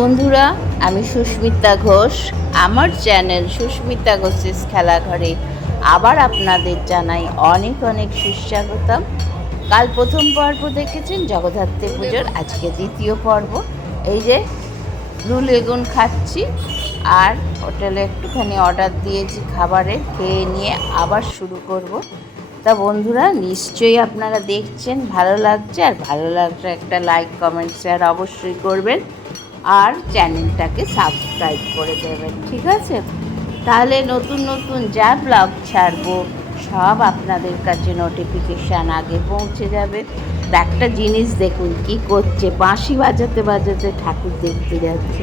বন্ধুরা, আমি সুস্মিতা ঘোষ। আমার চ্যানেল সুস্মিতা ঘোষের খেলাঘরে আবার আপনাদের জানাই অনেক অনেক সুস্বাগতম। কাল প্রথম পর্ব দেখেছেন, জগদ্ধাত্রী পুজোর আজকে দ্বিতীয় পর্ব। এই যে ব্লু লেগুন খাচ্ছি আর হোটেলে একটুখানি অর্ডার দিয়েছি খাবারের, খেয়ে নিয়ে আবার শুরু করব। তা বন্ধুরা, নিশ্চয়ই আপনারা দেখছেন, ভালো লাগছে আর ভালো লাগছে একটা লাইক কমেন্ট শেয়ার অবশ্যই করবেন। আর চ্যানেলটাকে সাবস্ক্রাইব করে দেবেন, ঠিক আছে? তাহলে নতুন নতুন যা ব্লগ ছাড়বো, সব আপনাদের কাছে নোটিফিকেশান আগে পৌঁছে যাবে। একটা জিনিস দেখুন, কি করছে, বাঁশি বাজাতে বাজাতে ঠাকুর দেখতে যাচ্ছে।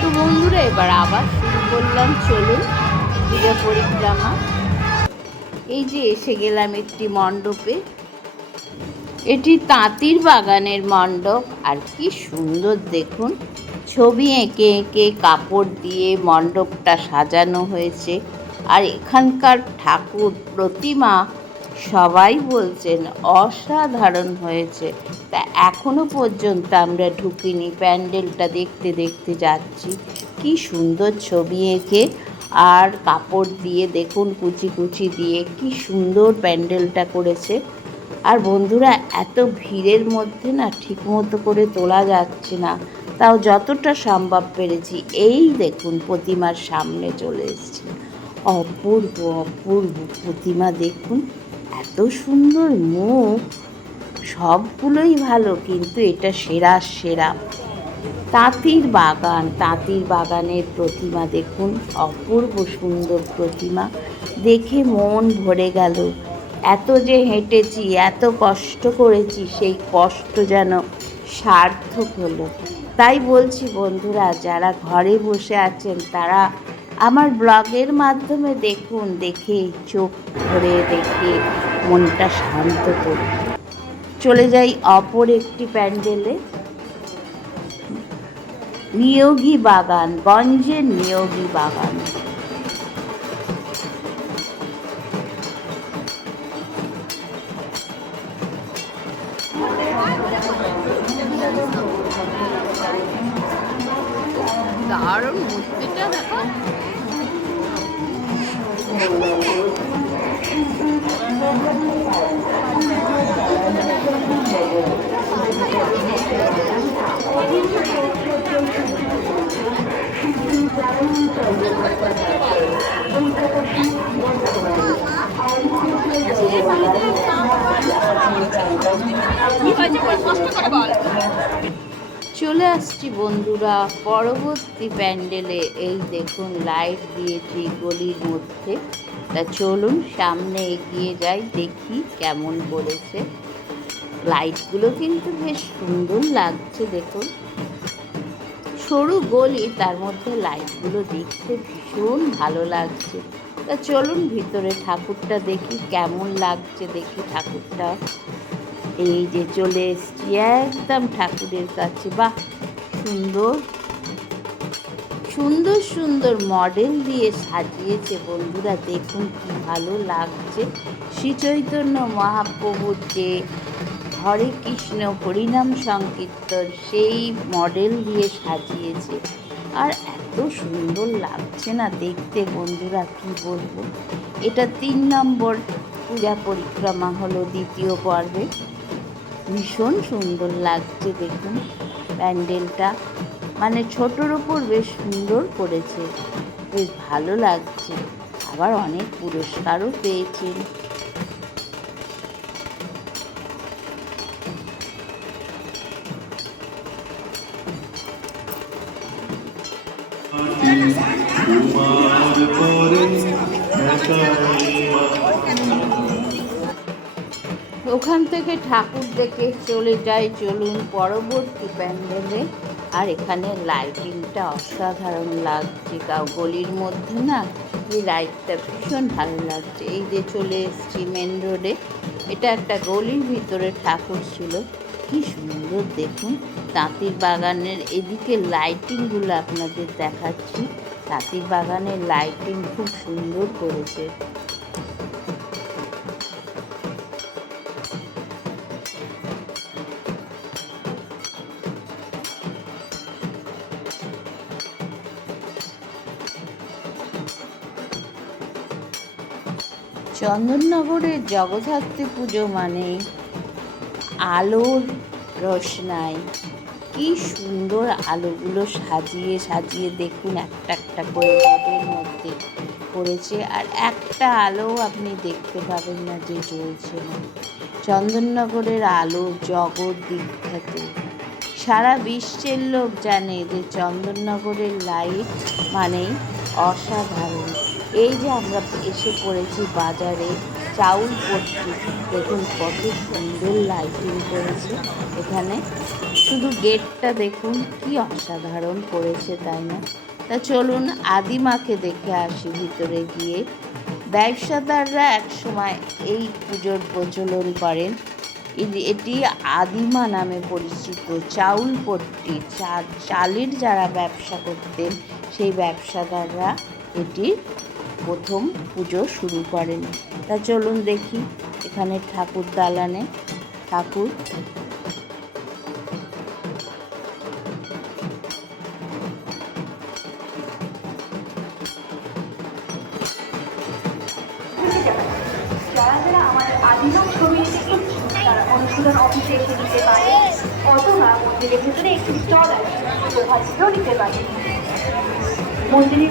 তো বন্ধুরা, এবার আবার শুরু করলাম চলুন পূজা পরিক্রমা। এই যে এসে গেলাম একটি মণ্ডপে। এটি তাঁতির বাগানের মণ্ডপ, আর কি সুন্দর দেখুন। ছবি এঁকে এঁকে কাপড় দিয়ে মণ্ডপটা সাজানো হয়েছে। আর এখানকার ঠাকুর প্রতিমা সবাই বলছেন অসাধারণ হয়েছে। তা এখনও পর্যন্ত আমরা ঢুকিনি, প্যান্ডেলটা দেখতে দেখতে যাচ্ছি। কি সুন্দর ছবি এঁকে, আর কাপড় দিয়ে দেখুন, কুচি কুচি দিয়ে কি সুন্দর প্যান্ডেলটা করেছে। আর বন্ধুরা, এত ভিড়ের মধ্যে না ঠিকমতো করে তোলা যাচ্ছে না। তাও যতটা সম্ভব পেরেছি, এই দেখুন, প্রতিমার সামনে চলে এসেছি। অপূর্ব অপূর্ব প্রতিমা দেখুন। এত সুন্দর মুখ, সবগুলোই ভালো, কিন্তু এটা সেরা সেরা। তাঁতির বাগান, তাঁতির বাগানের প্রতিমা দেখুন, অপূর্ব সুন্দর প্রতিমা। দেখে মন ভরে গেল। এত যে হেঁটেছি, এত কষ্ট করেছি, সেই কষ্ট যেন সার্থক হলো। তাই বলছি বন্ধুরা, যারা ঘরে বসে আছেন, তারা আমার ব্লগের মাধ্যমে দেখুন, দেখে, চোখ ভরে দেখে, মনটা শান্ত করুন চলে যাই অপর একটি প্যান্ডেলে। নিয়োগী বাগান, গঞ্জের নিয়োগী বাগান। দেখো। কি হয়েছে? কষ্ট করে বল। চলে আসছি বন্ধুরা, পরবর্তী প্যান্ডেলে। এই দেখুন লাইট দিয়েছি গলির মধ্যে। তা চলুন, সামনে এগিয়ে যাই, দেখি কেমন করেছে। লাইটগুলো কিন্তু বেশ সুন্দর লাগছে, দেখুন। সরু গলি, তার মধ্যে লাইটগুলো দেখতে ভীষণ ভালো লাগছে। তা চলুন, ভিতরে ঠাকুরটা দেখি, কেমন লাগছে দেখি ঠাকুরটা। এই যে চলে এসছি একদম ঠাকুরের কাছে। বাহ, সুন্দর। সুন্দর সুন্দর মডেল দিয়ে সাজিয়েছে বন্ধুরা, দেখুন কি ভালো লাগছে। শ্রী চৈতন্য মহাপ্রভুর যে হরে কৃষ্ণ হরিনাম সংকীর্তন, সেই মডেল দিয়ে সাজিয়েছে। আর এত সুন্দর লাগছে না দেখতে বন্ধুরা, কি বলব? এটা তিন নম্বর পূজা পরিক্রমা হলো দ্বিতীয় পর্বে। ভীষণ সুন্দর লাগছে দেখুন প্যান্ডেলটা। মানে ছোটোর ওপর বেশ সুন্দর করেছে, বেশ ভালো লাগছে। আবার অনেক পুরস্কারও পেয়েছেন। ওখান থেকে ঠাকুর দেখে চলে যাই, চলুন পরবর্তী প্যান্ডেলে। আর এখানে লাইটিংটা অসাধারণ লাগছে, কাউ গলির মধ্যে না? এই রাইডটা ভীষণ ভালো লাগছে। এই যে চলে এসছি মেন রোডে এটা একটা গলির ভিতরে ঠাকুর ছিল। কি সুন্দর দেখুন। তাঁতির বাগানের এদিকে লাইটিংগুলো আপনাদের দেখাচ্ছি। তাঁতির বাগানের লাইটিং খুব সুন্দর করেছে। চন্দননগরের জগদ্ধাত্রী পুজো মানে আলোর রোশনাই। কি সুন্দর আলোগুলো সাজিয়ে সাজিয়ে দেখুন, একটা একটা করে বোর্ডের মধ্যে করেছে আর একটা আলো আপনি দেখতে পাবেন না যে জ্বলছে না। চন্দননগরের আলো জগৎ বিখ্যাত। সারা বিশ্বের লোক জানে যে চন্দননগরের লাইট মানেই অসাধারণ। এই যে আমরা এসে পড়েছি বাজারে, চাউল পট্টি দেখুন কত সুন্দর লাইটিং করেছে এখানে। শুধু গেটটা দেখুন, কি অসাধারণ করেছে তাই না? তা চলুন আদিমাকে দেখে আসি ভিতরে গিয়ে। ব্যবসাদাররা একসময় এই পুজোর প্রচলন করেন। এটি- আদিমা নামে পরিচিত চাউল পট্টি। চালের যারা ব্যবসা করতেন, সেই ব্যবসাদাররা এটির প্রথম পুজো শুরু করেন। তা চলুন দেখি এখানে ঠাকুর দালানে, ঠাকুর। পারে, অথবা মন্দিরের ভেতরে একটি মন্দিরের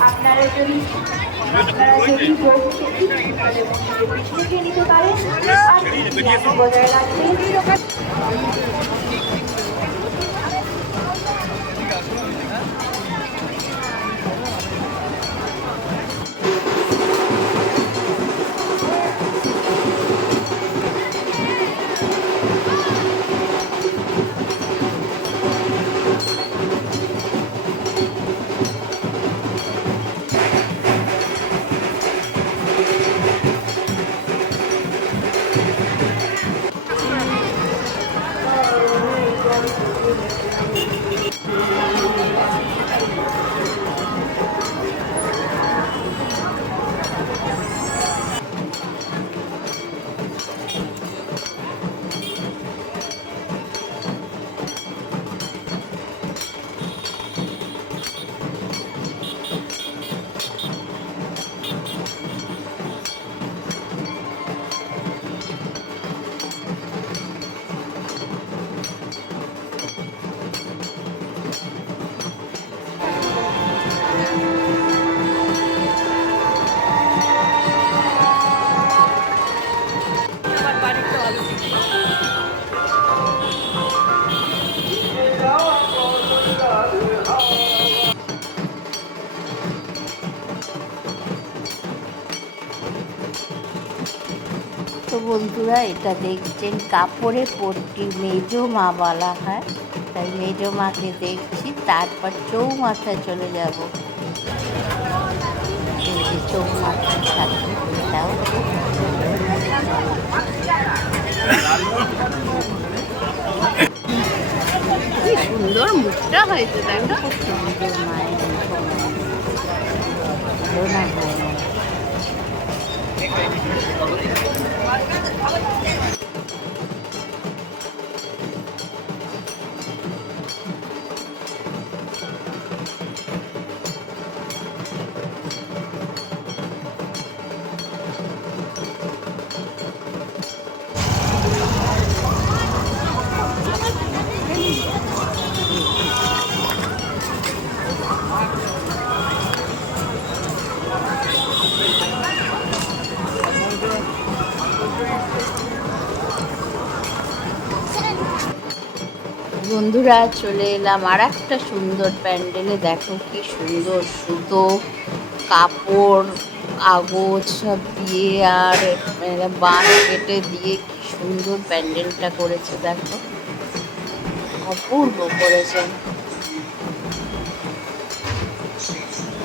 আপনারা যদি আপনারা যদি নিতে পারেন। আর বজায় রাখবেন এটা দেখছেন কাপড়ে পট্টি মেজো মা বলা হয়। তাই মেজো মাকে দেখছি তারপর চৌমাথায় চলে যাব। এই যে এটাও। কি সুন্দর মুখটা হয়েছে দেখো খুব মায়ের মুখো ভালো না হয় না বন্ধুরা, চলে এলাম আর একটা সুন্দর প্যান্ডেলে। দেখো কি সুন্দর সুতো, কাপড়, কাগজ সব দিয়ে আর বাঁশ কেটে দিয়ে কি সুন্দর প্যান্ডেলটা করেছে, দেখো। অপূর্ব করেছে।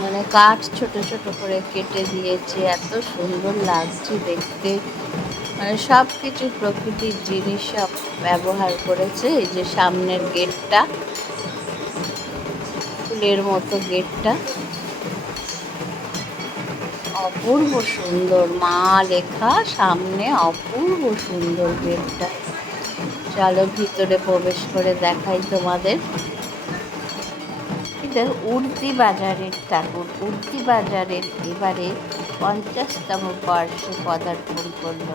মানে কাঠ ছোট ছোট করে কেটে দিয়েছে, এত সুন্দর লাগছে দেখতে। মানে সব কিছু প্রকৃতির জিনিস সব ব্যবহার করেছে, এই যে সামনের গেটটা, ফুলের মতো গেটটা। অপূর্ব সুন্দর মা লেখা সামনে অপূর্ব সুন্দর গেটটা। চলো ভিতরে প্রবেশ করে দেখাই তোমাদের। এটা উর্দি বাজারের ঠাকুর উর্দি বাজারের এবারে পঞ্চাশতম বর্ষে পদার্পণ করল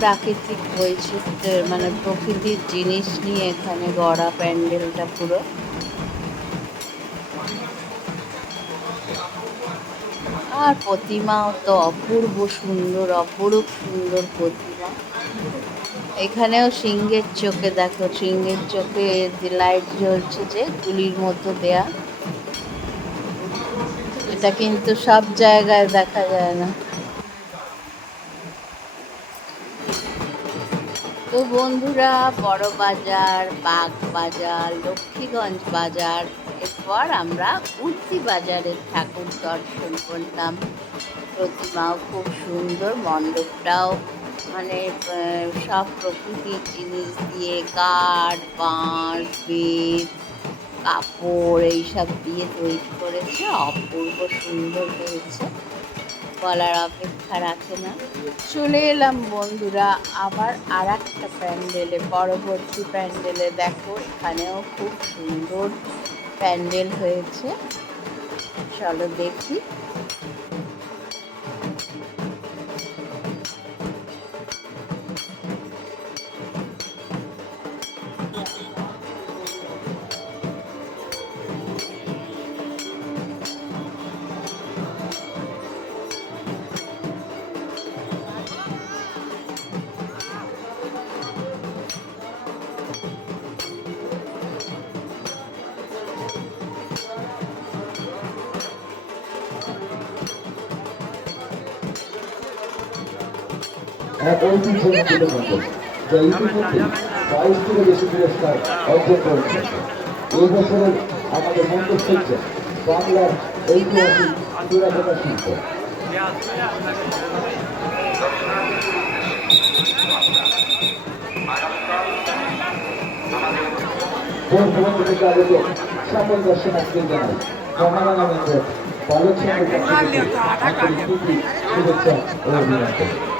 প্রাকৃতিক বৈচিত্র্যের মানে প্রকৃতির জিনিস নিয়ে এখানে গড়া প্যান্ডেলটা পুরো। আর প্রতিমাও তো অপূর্ব সুন্দর, অপরূপ সুন্দর প্রতিমা এখানেও সিংহের চোখে দেখো, সিংহের চোখে লাইট জ্বলছে যে গুলির মতো দেয়া, এটা কিন্তু সব জায়গায় দেখা যায় না। তো বন্ধুরা, বড় বাজার, বাগ বাজার, লক্ষ্মীগঞ্জ বাজার, এরপর আমরা উর্তি বাজারের ঠাকুর দর্শন করলাম। প্রতিমাও খুব সুন্দর, মণ্ডপটাও মানে সব প্রকৃতির জিনিস দিয়ে কাঠ বাঁশ, বেত, কাপড় এইসব দিয়ে তৈরি করেছে। অপূর্ব সুন্দর হয়েছে। বলার অপেক্ষা রাখে না। চলে এলাম বন্ধুরা, আবার আর একটা প্যান্ডেলে, পরবর্তী প্যান্ডেলে। দেখো, এখানেও খুব সুন্দর প্যান্ডেল হয়েছে। চলো দেখি। এক ঐতিহ্যমণ্ডিত মণ্ডপ যা ইতিমধ্যে বাইশটিরও বেশি পুরস্কার অর্জন করেছে এই বছরের আমাদের মণ্ডপ হচ্ছে বাংলার ঐতিহাসিক চূড়াকোটা শিল্প। সকল দর্শনার্থীদের জানাই মহারানানন্দ বালক প্রীতি, শুভেচ্ছা ও অভিনন্দন।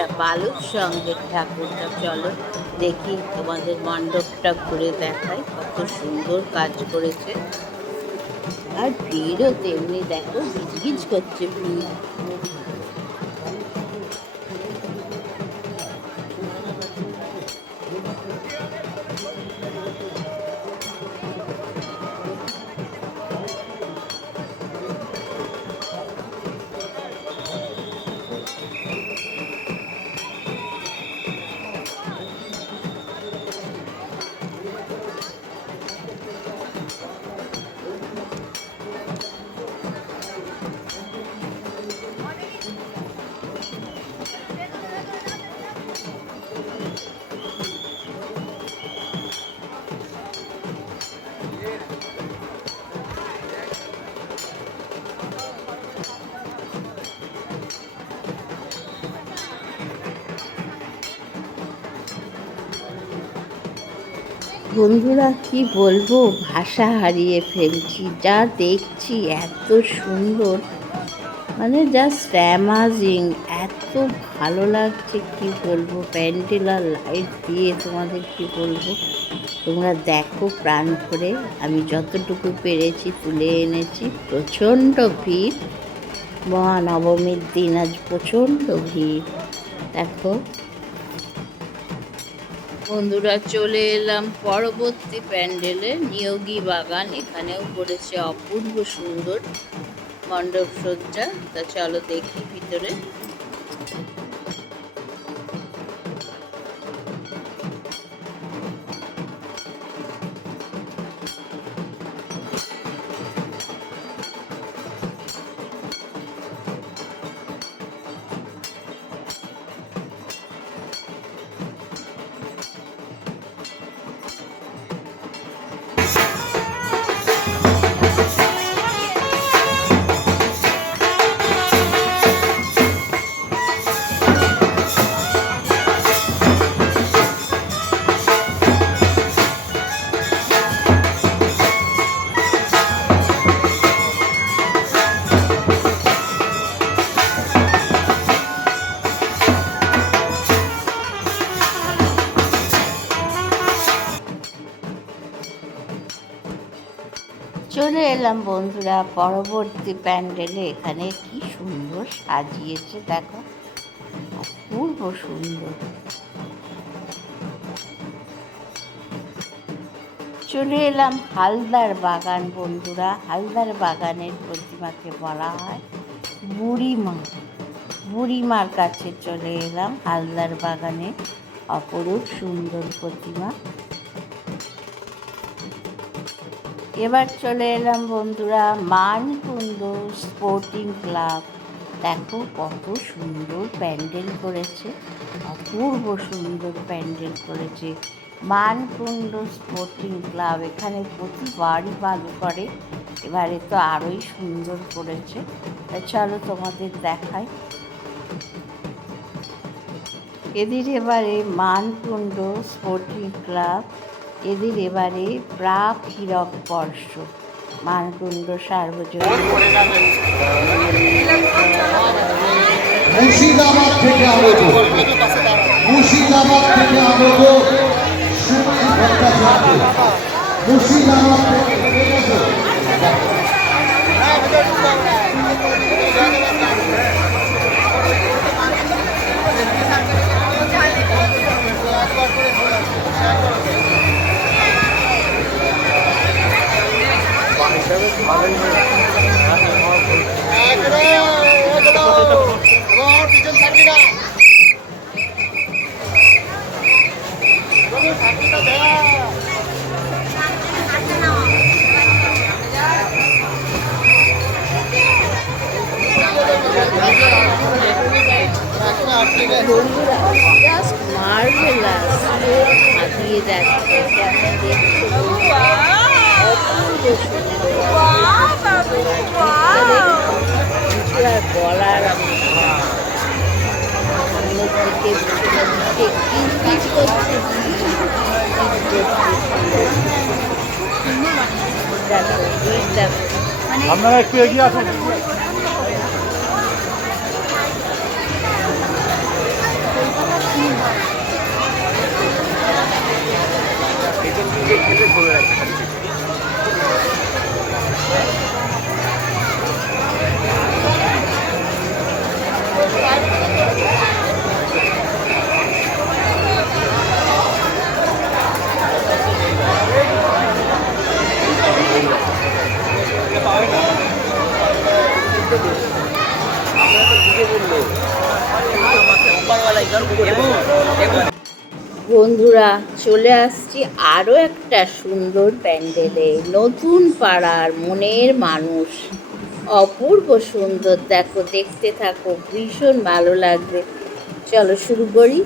এটা বালুর সঙ্গে ঠাকুরটা চলো, দেখি তোমাদের মণ্ডপটা ঘুরে দেখায় কত সুন্দর কাজ করেছে। আর ভিড়ও তেমনি দেখো গিজগিজ করছে ভিড়। বন্ধুরা, কি বলব? ভাষা হারিয়ে ফেলছি, যা দেখছি এত সুন্দর। মানে জাস্ট অ্যামাজিং এত ভালো লাগছে, কি বলব? প্যান্ডেল আর লাইট দিয়ে তোমাদের কি বলব? তোমরা দেখো প্রাণ ভরে, আমি যতটুকু পেরেছি তুলে এনেছি। প্রচণ্ড ভিড়, মহানবমীর দিন আজ প্রচণ্ড ভিড়। দেখো বন্ধুরা চলে এলাম পরবর্তী প্যান্ডেলে। নিয়োগী বাগান, এখানেও করেছে অপূর্ব সুন্দর মণ্ডপ সজ্জা। তা চলো দেখি ভিতরে। এলাম বন্ধুরা, পরবর্তী প্যান্ডেলে এখানে কি সুন্দর সাজিয়েছে, দেখো। অপূর্ব সুন্দর। চলে এলাম হালদার বাগান, বন্ধুরা। হালদার বাগানের প্রতিমাকে বলা হয় বুড়িমা। বুড়িমার কাছে চলে এলাম হালদার বাগানে অপরূপ সুন্দর প্রতিমা। এবার চলে এলাম বন্ধুরা মানকুন্দ স্পোর্টিং ক্লাব দেখো কত সুন্দর প্যান্ডেল করেছে, অপূর্ব সুন্দর প্যান্ডেল করেছে মানকুন্দ স্পোর্টিং ক্লাব এখানে প্রতিবারই ভালো করে, এবারে তো আরোই সুন্দর করেছে। চলো তোমাদের দেখাই। এদের এবারে মানকুণ্ড স্পোর্টিং ক্লাব এদের এবারে প্রাক হীরক বর্ষ মানকুণ্ড সার্বজনীন। মুর্শিদাবাদ থেকে আগত মুর্শিদাবাদ থেকে আগত মুর্শিদাবাদ থেকে আপনারা একটু এগিয়ে আসুন। বন্ধুরা, চলে আসছি আরও একটা সুন্দর প্যান্ডেলে। নতুন পাড়ার মনের মানুষ। অপূর্ব সুন্দর, দেখো, দেখতে থাকো, ভীষণ ভালো লাগবে। চলো শুরু করি।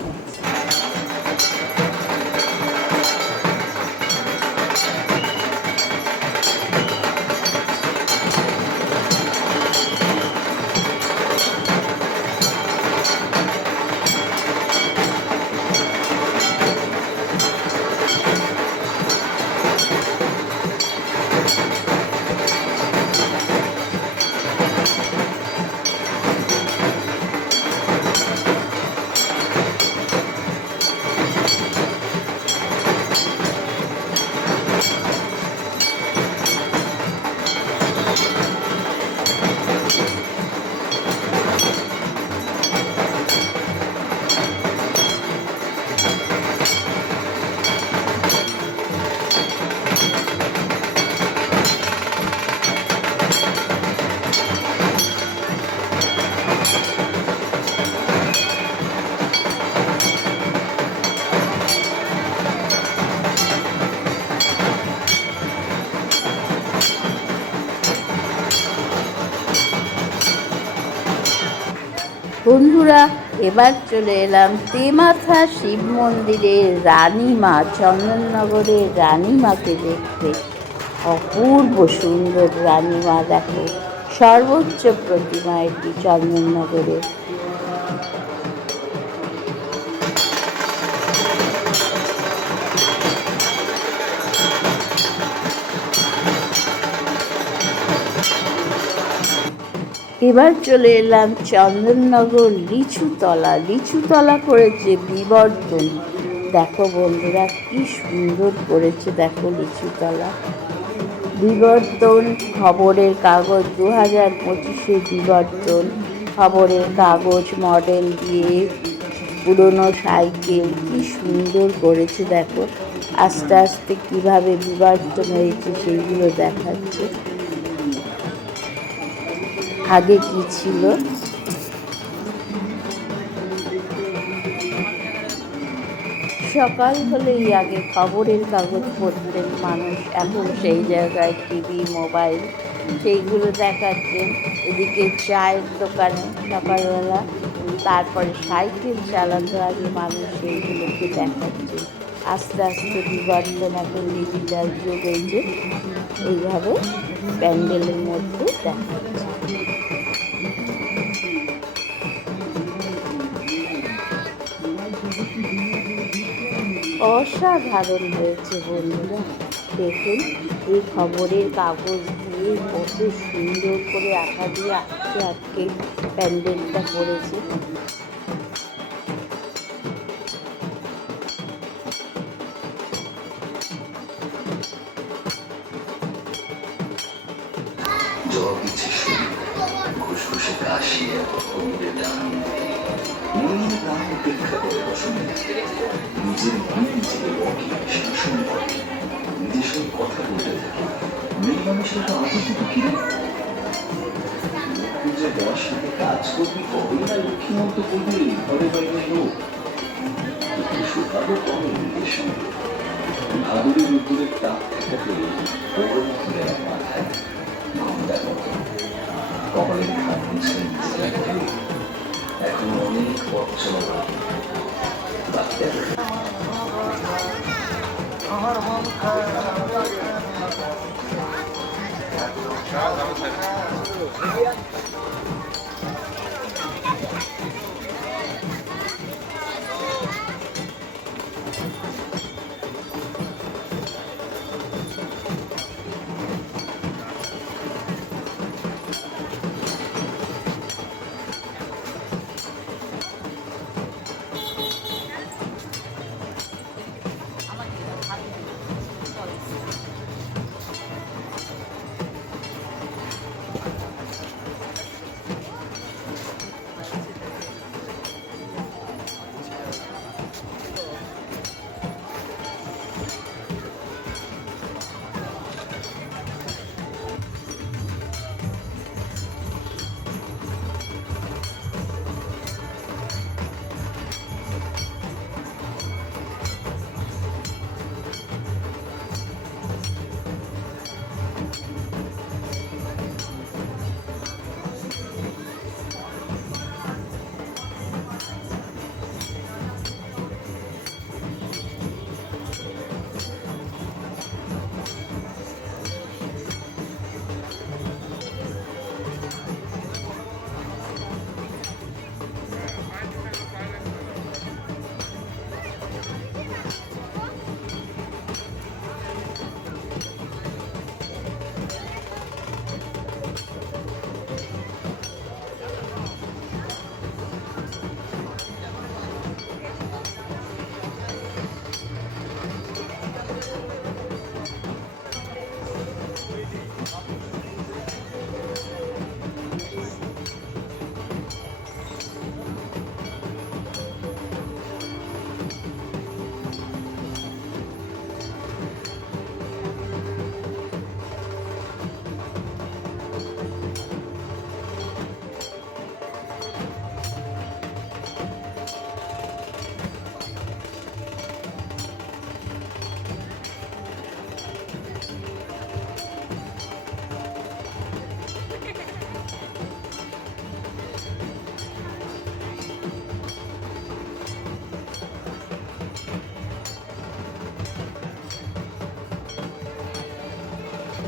এবার চলে এলাম তেমাথা শিব মন্দিরের রানীমা, চন্দননগরের রানীমাকে দেখতে। অপূর্ব সুন্দর রানীমা দেখো। সর্বোচ্চ প্রতিমা এটি চন্দননগরের। এবার চলে এলাম চন্দননগর লিচুতলা। লিচুতলা করেছে বিবর্তন। দেখো বন্ধুরা, কি সুন্দর করেছে দেখো লিচুতলা। বিবর্তন, খবরের কাগজ দু হাজার পঁচিশে বিবর্তন, খবরের কাগজ, মডেল দিয়ে পুরনো সাইকেল। কি সুন্দর করেছে দেখো। আস্তে আস্তে কীভাবে বিবর্তন হয়েছে, সেইগুলো দেখাচ্ছে। আগে কি ছিল? সকাল হলেই আগে খবরের কাগজ পড়তেন মানুষ। এখন সেই জায়গায় টিভি, মোবাইল সেইগুলো দেখাচ্ছেন। এদিকে চায়ের দোকানে সকালবেলা, তারপরে সাইকেল চালাতো আগে মানুষ সেইগুলোকে দেখাচ্ছে আস্তে আস্তে বিবর্তন এখন ডিজিটাল যুগ এই যে এইভাবে প্যান্ডেলের মধ্যে দেখাচ্ছে। অসাধারণ হয়েছে বন্ধুরা, দেখুন, এই খবরের কাগজ দিয়ে কত সুন্দর করে আঁকা দিয়ে আটকে আটকে প্যান্ডেলটা করেছে। আর অন্যের টান মনে মনে প্রাণ উপেক্ষা করে বসনে নিজের মন নিজেকে বকে শাসন করে নিজের কথা বলতে থাকে মেয়ে মানুষের তো আতঙ্কিত কি রে যে দশ সাথে কাজ করবি কবে না লক্ষ্মীমন্ত করবি ঘরে বাইরে লোক সুভাবও কমে নিজের সঙ্গে ভাদুরী রোদ্দুরের তাপ ঠেকাতে ওর মাথায় ঘণ্টার মতো। কপালে এখন অনেক পথ চলা আমার মন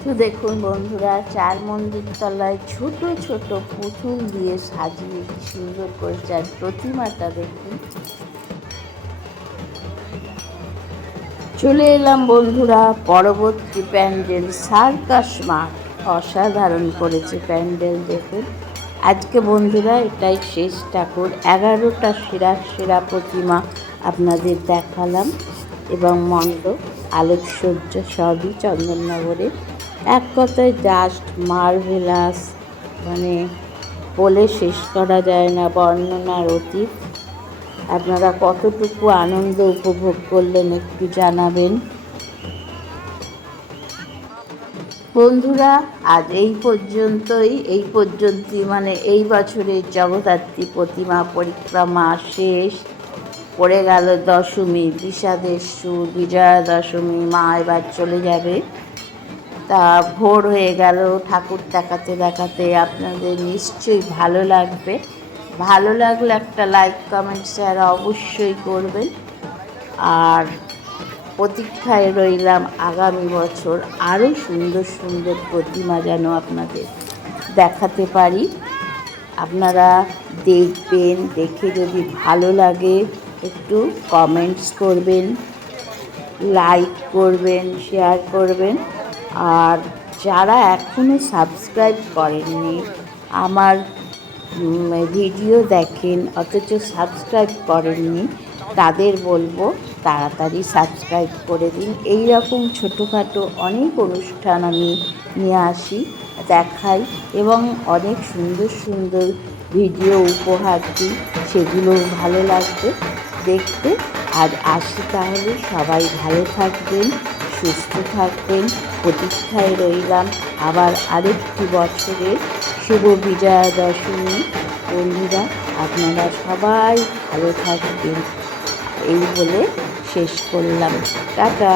তো দেখুন বন্ধুরা, চার মন্দির তলায় ছোট ছোট পুতুল দিয়ে সাজিয়ে কি সুন্দর করে আর প্রতিমাটা দেখুন। চলে এলাম বন্ধুরা, পরবর্তী প্যান্ডেল সার্কাস মাঠ। অসাধারণ করেছে প্যান্ডেল দেখুন। আজকে বন্ধুরা এটাই শেষ ঠাকুর, এগারোটা সেরা সেরা প্রতিমা আপনাদের দেখালাম। এবং মণ্ডপ, আলোকসজ্জা সবই চন্দননগরে এক কথায় জাস্ট মার্ভেলাস মানে বলে শেষ করা যায় না বর্ণনার অতীত। আপনারা কতটুকু আনন্দ উপভোগ করলেন একটু জানাবেন। বন্ধুরা, আজ এই পর্যন্তই এই পর্যন্তই মানে এই বছরের জগদ্ধাত্রী প্রতিমা পরিক্রমা শেষ। পড়ে গেল দশমী, বিষাদের সুর বিজয়া দশমী মা এবার চলে যাবে। তা ভোর হয়ে গেল, ঠাকুর দেখাতে দেখাতে আপনাদের নিশ্চয়ই ভালো লাগবে। ভালো লাগলে একটা লাইক কমেন্ট শেয়ার অবশ্যই করবেন। আর প্রতীক্ষায় রইলাম আগামী বছর আরও সুন্দর সুন্দর প্রতিমা যেন আপনাদের দেখাতে পারি। আপনারা দেখবেন, দেখে যদি ভালো লাগে, একটু কমেন্টস করবেন লাইক করবেন শেয়ার করবেন। আর যারা এখনও সাবস্ক্রাইব করেননি, আমার ভিডিও দেখেন, অথচ সাবস্ক্রাইব করেননি, তাদের বলব তাড়াতাড়ি সাবস্ক্রাইব করে দিন। এই রকম ছোটোখাটো অনেক অনুষ্ঠান আমি নিয়ে আসি, দেখাই এবং অনেক সুন্দর সুন্দর ভিডিও উপহার দিই, সেগুলো ভালো লাগবে দেখতে। আর আসি তাহলে সবাই ভালো থাকবেন। সুস্থ থাকবেন। প্রতীক্ষায় রইলাম আবার আরেকটি বছরের শুভ বিজয়া দশমী বন্ধুরা, আপনারা সবাই ভালো থাকবেন। এই বলে শেষ করলাম। টাটা!